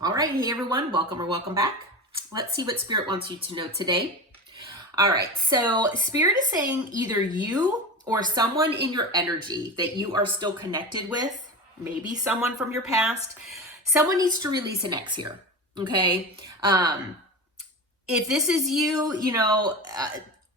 All right, hey everyone, welcome or welcome back. Let's see what Spirit wants you to know today. All right, so Spirit is saying either you or someone in your energy that you are still connected with, maybe someone from your past, someone needs to release an ex here, okay? If this is you,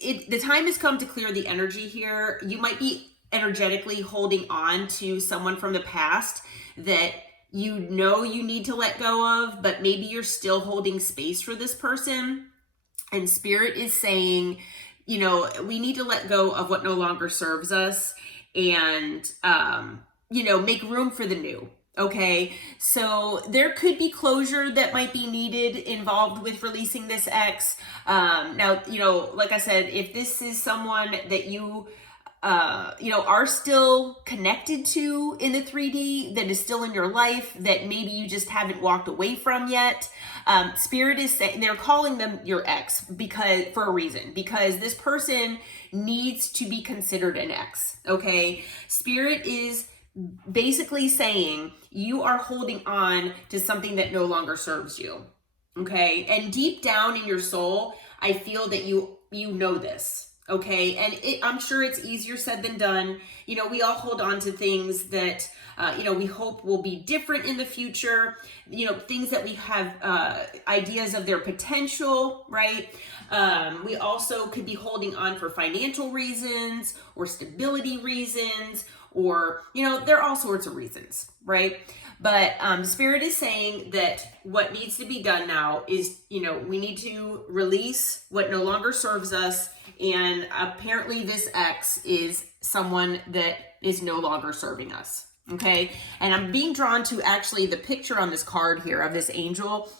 the time has come to clear the energy here. You might be energetically holding on to someone from the past that you know you need to let go of, but maybe you're still holding space for this person. And Spirit is saying, we need to let go of what no longer serves us and, make room for the new. Okay, so there could be closure that might be needed involved with releasing this ex. Now, like I said, if this is someone that you are still connected to in the 3D, that is still in your life, that maybe you just haven't walked away from yet. Spirit is saying they're calling them your ex for a reason, because this person needs to be considered an ex. Okay, Spirit is basically saying you are holding on to something that no longer serves you. Okay, and deep down in your soul, I feel that you know this. Okay, and I'm sure it's easier said than done. We all hold on to things that, we hope will be different in the future. Things that we have ideas of their potential, right? We also could be holding on for financial reasons or stability reasons, or, there are all sorts of reasons, right? But Spirit is saying that what needs to be done now is, we need to release what no longer serves us. And apparently this ex is someone that is no longer serving us. Okay. And I'm being drawn to actually the picture on this card here of this angel.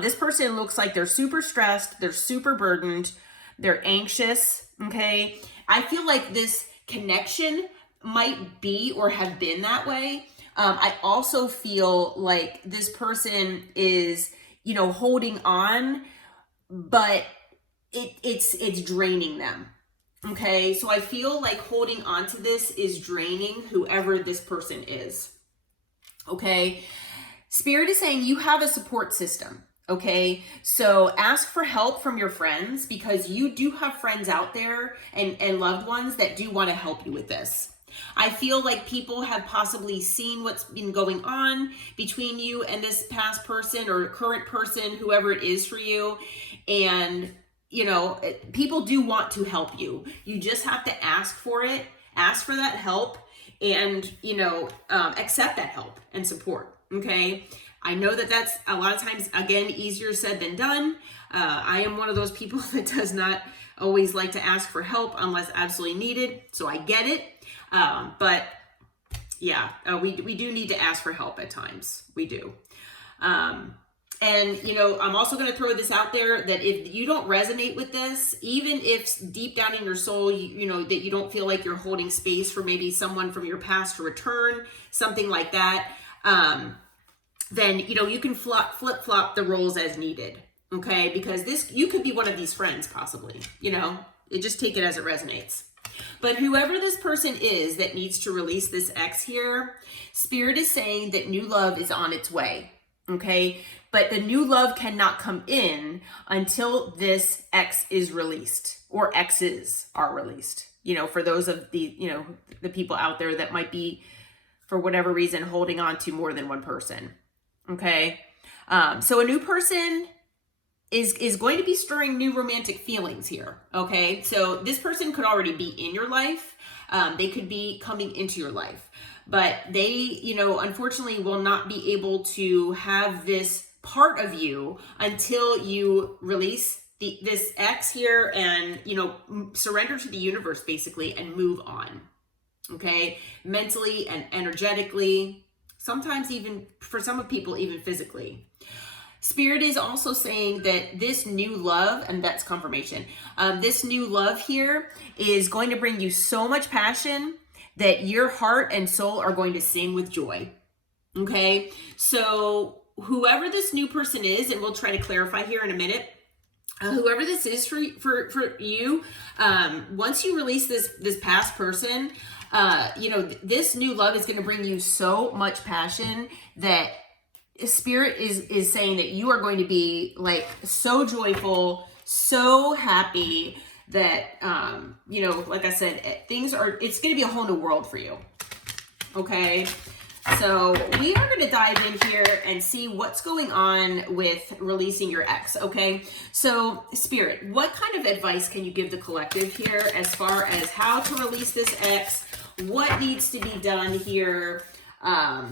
This person looks like they're super stressed. They're super burdened. They're anxious. Okay. I feel like this connection might be or have been that way. I also feel like this person is, holding on, but it's draining them. Okay, so I feel like holding on to this is draining whoever this person is. Okay, Spirit is saying you have a support system. Okay, so ask for help from your friends, because you do have friends out there and loved ones that do want to help you with this. I feel like people have possibly seen what's been going on between you and this past person or current person, whoever it is for you. And, people do want to help you. You just have to ask for it, ask for that help, and, accept that help and support. Okay. I know that that's a lot of times, again, easier said than done. I am one of those people that does not always like to ask for help unless absolutely needed. So I get it. But yeah, we do need to ask for help at times. We do. And, I'm also going to throw this out there that if you don't resonate with this, even if deep down in your soul, that you don't feel like you're holding space for maybe someone from your past to return, something like that, then, you can flip-flop the roles as needed. Okay. Because you could be one of these friends possibly, just take it as it resonates. But whoever this person is that needs to release this ex here, Spirit is saying that new love is on its way. Okay. But the new love cannot come in until this ex is released, or exes are released. For those of the people out there that might be, for whatever reason, holding on to more than one person. Okay. So a new person is going to be stirring new romantic feelings here. Okay. So this person could already be in your life. They could be coming into your life, but they, unfortunately will not be able to have this part of you until you release this ex here and, surrender to the universe basically and move on. Okay. Mentally and energetically, sometimes even for some people, even physically. Spirit is also saying that this new love, and that's confirmation, this new love here is going to bring you so much passion that your heart and soul are going to sing with joy. Okay, so whoever this new person is, and we'll try to clarify here in a minute, whoever this is for you, once you release this past person, this new love is going to bring you so much passion that Spirit is saying that you are going to be like so joyful, so happy that, you know, like I said, it's going to be a whole new world for you. Okay. So we are going to dive in here and see what's going on with releasing your ex. Okay. So Spirit, what kind of advice can you give the collective here as far as how to release this ex? What needs to be done here? All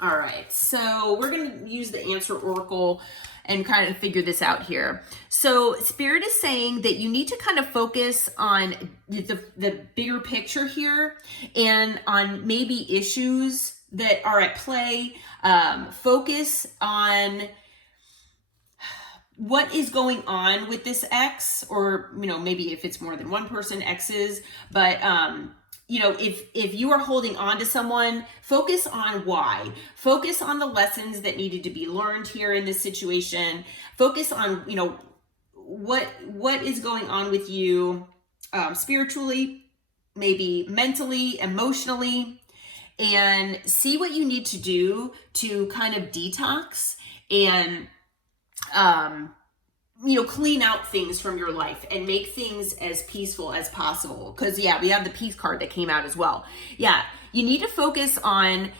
right. So we're going to use the answer oracle and kind of figure this out here. So Spirit is saying that you need to kind of focus on the bigger picture here and on maybe issues that are at play. Focus on what is going on with this ex, or, you know, maybe if it's more than one person, exes, but, you know, if you are holding on to someone, focus on why. Focus on the lessons that needed to be learned here in this situation. Focus on, you know, what is going on with you spiritually, maybe mentally, emotionally, and see what you need to do to kind of detox and, you know, clean out things from your life and make things as peaceful as possible. Because, yeah, we have the peace card that came out as well. Yeah, you need to focus on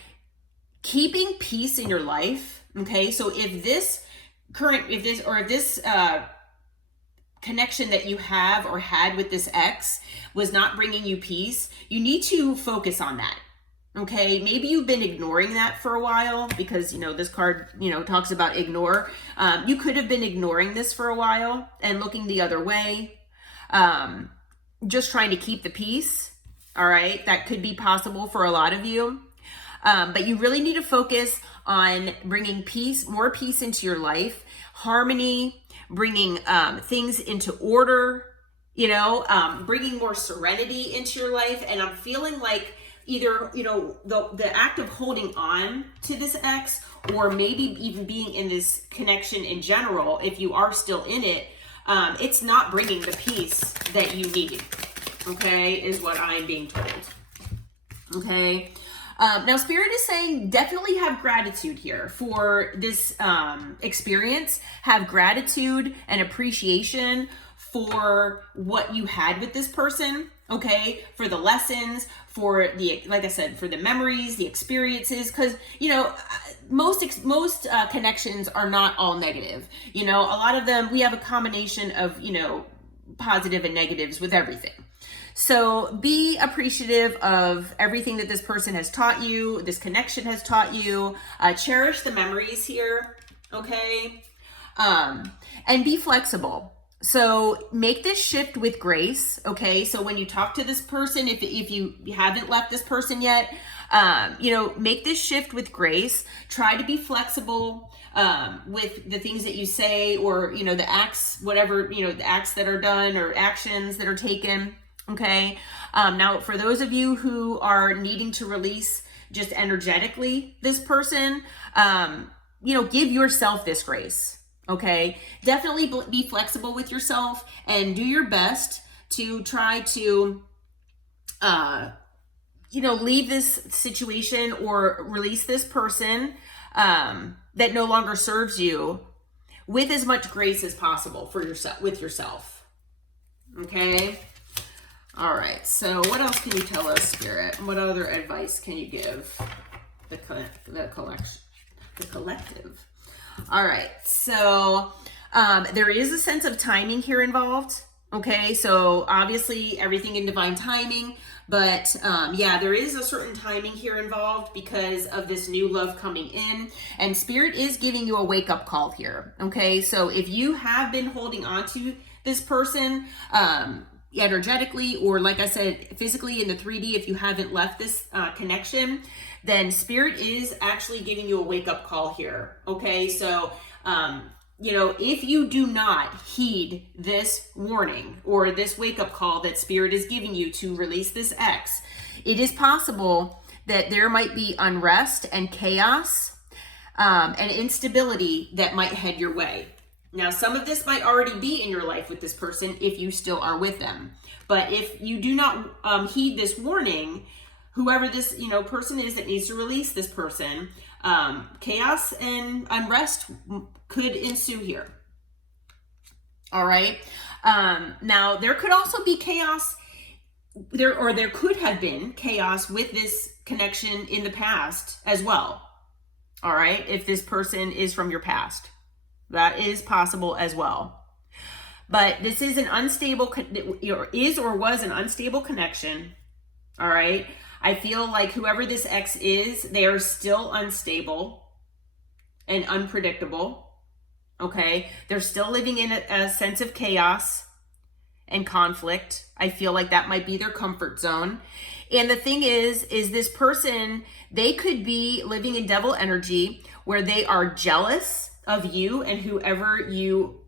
keeping peace in your life. Okay, so if this connection that you have or had with this ex was not bringing you peace, you need to focus on that. Okay, maybe you've been ignoring that for a while because, you know, this card, you know, talks about ignore. You could have been ignoring this for a while and looking the other way, just trying to keep the peace. All right, that could be possible for a lot of you. But you really need to focus on bringing peace, more peace into your life, harmony, bringing things into order, you know, bringing more serenity into your life. And I'm feeling like either, you know, the act of holding on to this ex, or maybe even being in this connection in general, if you are still in it, it's not bringing the peace that you need, okay, is what I'm being told. Okay. Now Spirit is saying definitely have gratitude here for this experience. Have gratitude and appreciation for what you had with this person, okay, for the lessons, for the, like I said, for the memories, the experiences, because, you know, most connections are not all negative. You know, a lot of them, we have a combination of, you know, positive and negatives with everything. So be appreciative of everything that this person has taught you, this connection has taught you. Cherish the memories here, okay? And be flexible. So make this shift with grace, okay? So when you talk to this person, if you haven't left this person yet, you know, make this shift with grace. Try to be flexible with the things that you say, or, you know, the acts, whatever, you know, the acts that are done or actions that are taken, okay? Now, for those of you who are needing to release just energetically this person, you know, give yourself this grace. Okay, definitely be flexible with yourself and do your best to try to, you know, leave this situation or release this person that no longer serves you with as much grace as possible for yourself, with yourself. Okay. All right. So what else can you tell us, Spirit? What other advice can you give the collective? All right, so there is a sense of timing here involved, okay? So obviously everything in divine timing, but yeah, there is a certain timing here involved because of this new love coming in, and Spirit is giving you a wake-up call here, okay? So if you have been holding on to this person energetically, or like I said, physically in the 3D, if you haven't left this connection, then Spirit is actually giving you a wake-up call here, okay? So, you know, if you do not heed this warning or this wake-up call that Spirit is giving you to release this ex, it is possible that there might be unrest and chaos and instability that might head your way. Now, some of this might already be in your life with this person if you still are with them. But if you do not heed this warning, whoever this, you know, person is that needs to release this person, chaos and unrest could ensue here. All right. Now there could also be chaos there could have been chaos with this connection in the past as well. All right. If this person is from your past, that is possible as well. But this is an unstable, or was an unstable connection. All right. I feel like whoever this ex is, they are still unstable and unpredictable. Okay. They're still living in a sense of chaos and conflict. I feel like that might be their comfort zone. And the thing is this person, they could be living in devil energy where they are jealous of you and whoever you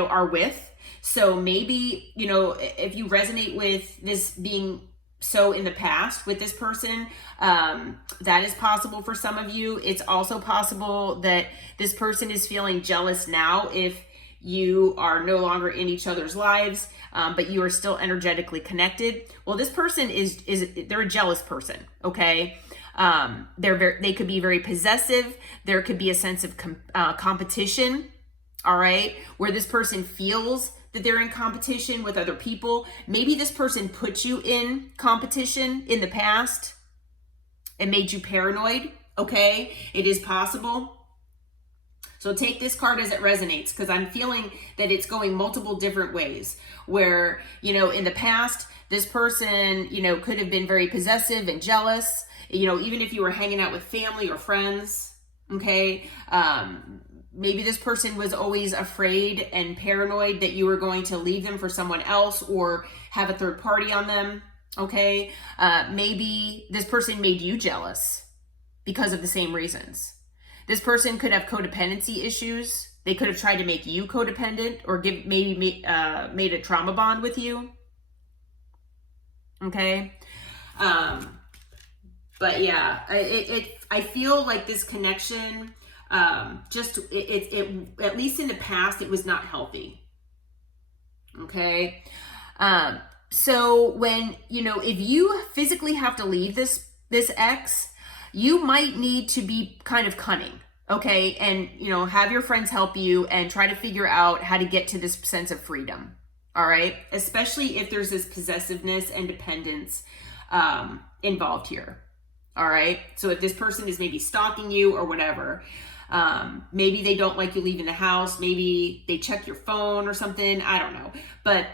are with. So maybe, if you resonate with this being so in the past with this person, that is possible for some of you. It's also possible that this person is feeling jealous now if you are no longer in each other's lives, but you are still energetically connected. Well, this person they're a jealous person. Okay. They could be very possessive. There could be a sense of competition. All right. Where this person feels that they're in competition with other people. Maybe this person put you in competition in the past and made you paranoid. Okay. It is possible. So take this card as it resonates, because I'm feeling that it's going multiple different ways where, in the past, this person, could have been very possessive and jealous, even if you were hanging out with family or friends. Okay. Maybe this person was always afraid and paranoid that you were going to leave them for someone else or have a third party on them. Okay. Maybe this person made you jealous because of the same reasons. This person could have codependency issues. They could have tried to make you codependent or made a trauma bond with you. Okay. But yeah, I feel like this connection, at least in the past, it was not healthy. Okay. So when, if you physically have to leave this ex, you might need to be kind of cunning, okay? And, have your friends help you and try to figure out how to get to this sense of freedom, all right? Especially if there's this possessiveness and dependence involved here, all right? So if this person is maybe stalking you or whatever, maybe they don't like you leaving the house, maybe they check your phone or something, I don't know. But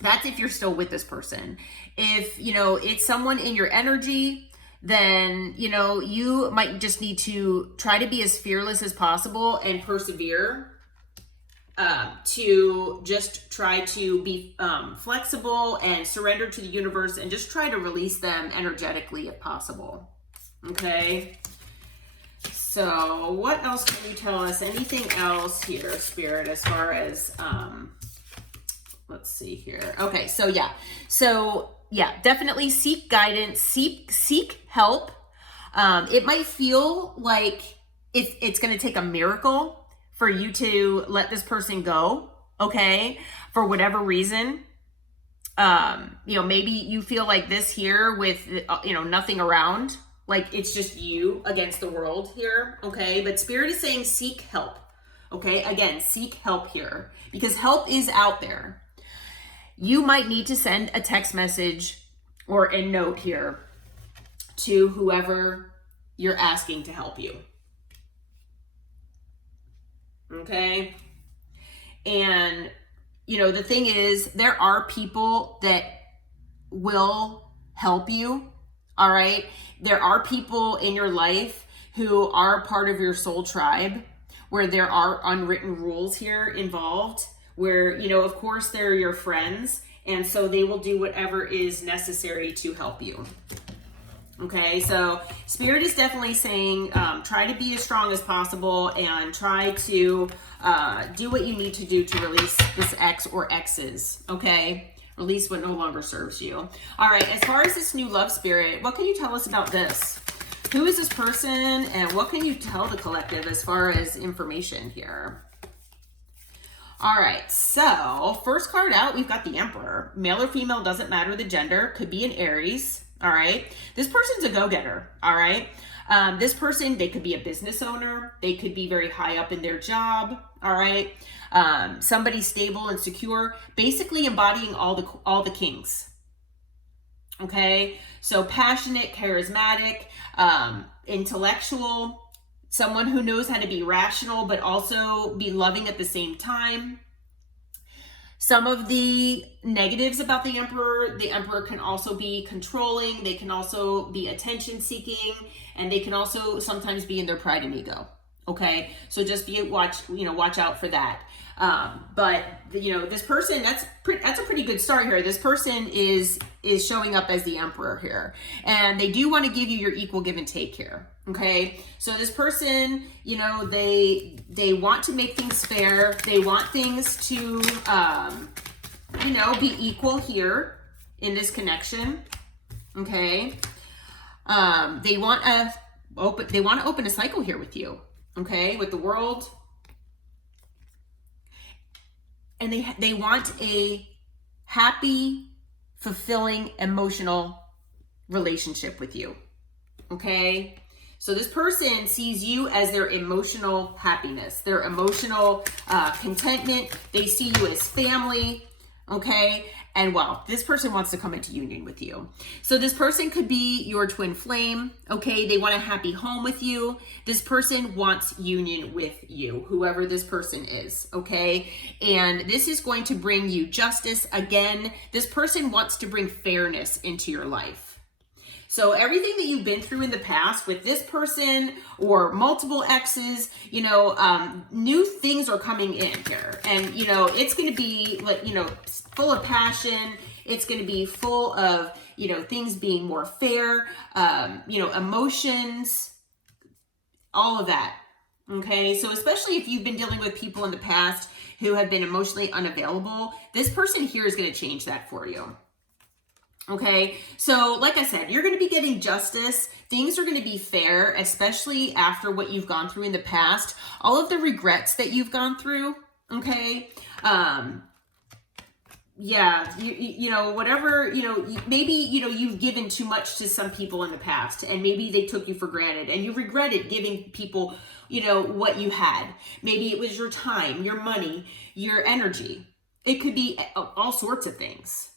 that's if you're still with this person. If, it's someone in your energy, then, you might just need to try to be as fearless as possible and persevere to just try to be flexible and surrender to the universe and just try to release them energetically if possible. Okay. So what else can you tell us? Anything else here, Spirit, as far as, let's see here. Okay. So yeah, definitely seek guidance, seek help. It might feel like it's going to take a miracle for you to let this person go. Okay. For whatever reason, maybe you feel like this here with, nothing around, like it's just you against the world here. Okay. But Spirit is saying seek help. Okay. Again, seek help here because help is out there. You might need to send a text message or a note here to whoever you're asking to help you. Okay. And, the thing is, there are people that will help you. All right. There are people in your life who are part of your soul tribe where there are unwritten rules here involved. Where, of course, they're your friends, and so they will do whatever is necessary to help you. Okay, so Spirit is definitely saying try to be as strong as possible and try to do what you need to do to release this ex or exes, okay? Release what no longer serves you. All right, as far as this new love, Spirit, what can you tell us about this? Who is this person, and what can you tell the collective as far as information here? All right, so first card out, we've got the Emperor. Male or female, doesn't matter the gender. Could be an Aries, all right? This person's a go-getter, all right? This person, they could be a business owner. They could be very high up in their job. All right. Somebody stable and secure, basically embodying all the kings. Okay. So passionate, charismatic, intellectual, someone who knows how to be rational, but also be loving at the same time. Some of the negatives about the emperor can also be controlling. They can also be attention seeking, and they can also sometimes be in their pride and ego. Okay. So just watch out for that. But this person, that's a pretty good start here. This person is showing up as the emperor here, and they do want to give you your equal give and take here. Okay. So this person, they want to make things fair. They want things to, be equal here in this connection. Okay. They want to open a cycle here with you. Okay. With the world. And they want a happy, fulfilling, emotional relationship with you. Okay? So this person sees you as their emotional happiness, their emotional contentment. They see you as family. Okay? And wow, this person wants to come into union with you. So this person could be your twin flame. Okay? They want a happy home with you. This person wants union with you, whoever this person is. Okay? And this is going to bring you justice. Again, this person wants to bring fairness into your life. So everything that you've been through in the past with this person or multiple exes, new things are coming in here. And, it's going to be, full of passion. It's going to be full of, things being more fair, emotions, all of that. Okay. So especially if you've been dealing with people in the past who have been emotionally unavailable, this person here is going to change that for you. Okay, so like I said, you're going to be getting justice. Things are going to be fair, especially after what you've gone through in the past. All of the regrets that you've gone through, okay? Whatever, maybe, you've given too much to some people in the past, and maybe they took you for granted, and you regretted giving people, what you had. Maybe it was your time, your money, your energy. It could be all sorts of things.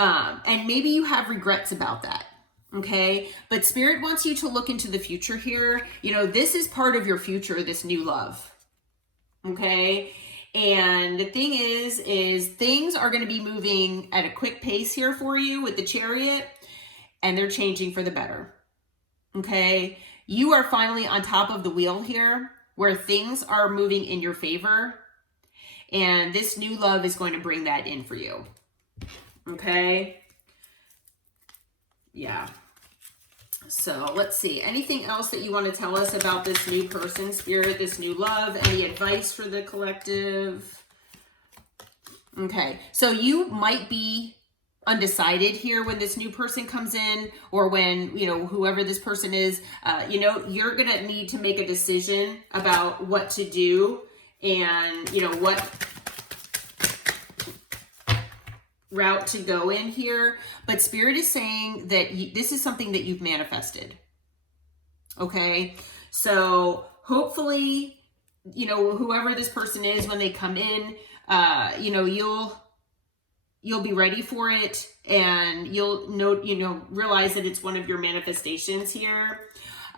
And maybe you have regrets about that. Okay. But Spirit wants you to look into the future here. This is part of your future, this new love. Okay. And the thing is things are going to be moving at a quick pace here for you with the Chariot, and they're changing for the better. Okay. You are finally on top of the wheel here where things are moving in your favor. And this new love is going to bring that in for you. Okay. Yeah. So let's see. Anything else that you want to tell us about this new person, Spirit, this new love? Any advice for the collective? Okay. So you might be undecided here when this new person comes in, or when, whoever this person is, you're going to need to make a decision about what to do and, what route to go in here. But Spirit is saying that this is something that you've manifested. Okay. So hopefully, whoever this person is, when they come in, you'll be ready for it, and you'll realize that it's one of your manifestations here.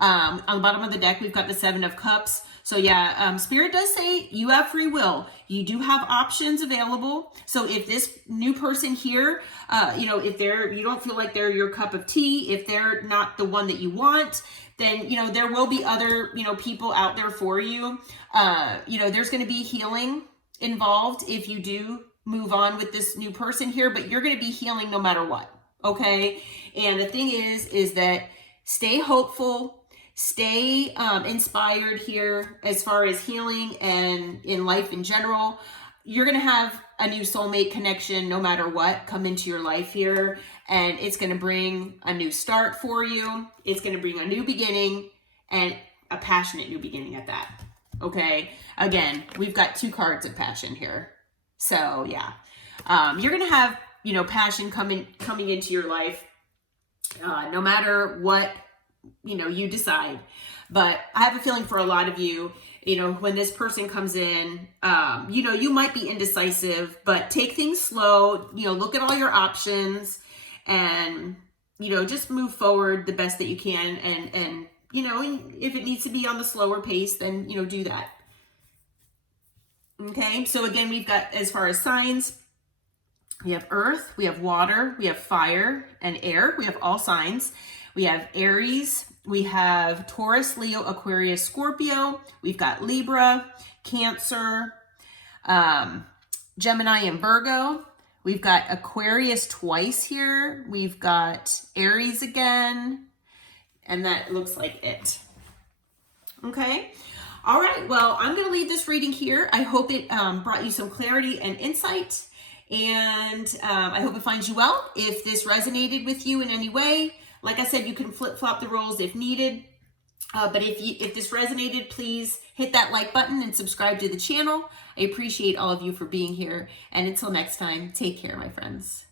On the bottom of the deck, we've got the 7 of Cups. So yeah, Spirit does say you have free will. You do have options available. So if this new person here, if you don't feel like they're your cup of tea, if they're not the one that you want, then, there will be other, people out there for you. There's going to be healing involved if you do move on with this new person here, but you're going to be healing no matter what. Okay. And the thing is that stay hopeful. Stay inspired here as far as healing and in life in general. You're going to have a new soulmate connection no matter what come into your life here. And it's going to bring a new start for you. It's going to bring a new beginning, and a passionate new beginning at that. Okay. Again, we've got 2 cards of passion here. So yeah, you're going to have, passion coming into your life no matter what you decide. But I have a feeling for a lot of you, when this person comes in, you might be indecisive, but take things slow, look at all your options and, just move forward the best that you can. And if it needs to be on the slower pace, then, do that. Okay. So again, we've got, as far as signs, we have earth, we have water, we have fire and air. We have all signs. We have Aries, we have Taurus, Leo, Aquarius, Scorpio. We've got Libra, Cancer, Gemini, and Virgo. We've got Aquarius twice here. We've got Aries again. And that looks like it. Okay. All right. Well, I'm going to leave this reading here. I hope it brought you some clarity and insight. And I hope it finds you well. If this resonated with you in any way, like I said, you can flip-flop the roles if needed. But if this resonated, please hit that like button and subscribe to the channel. I appreciate all of you for being here. And until next time, take care, my friends.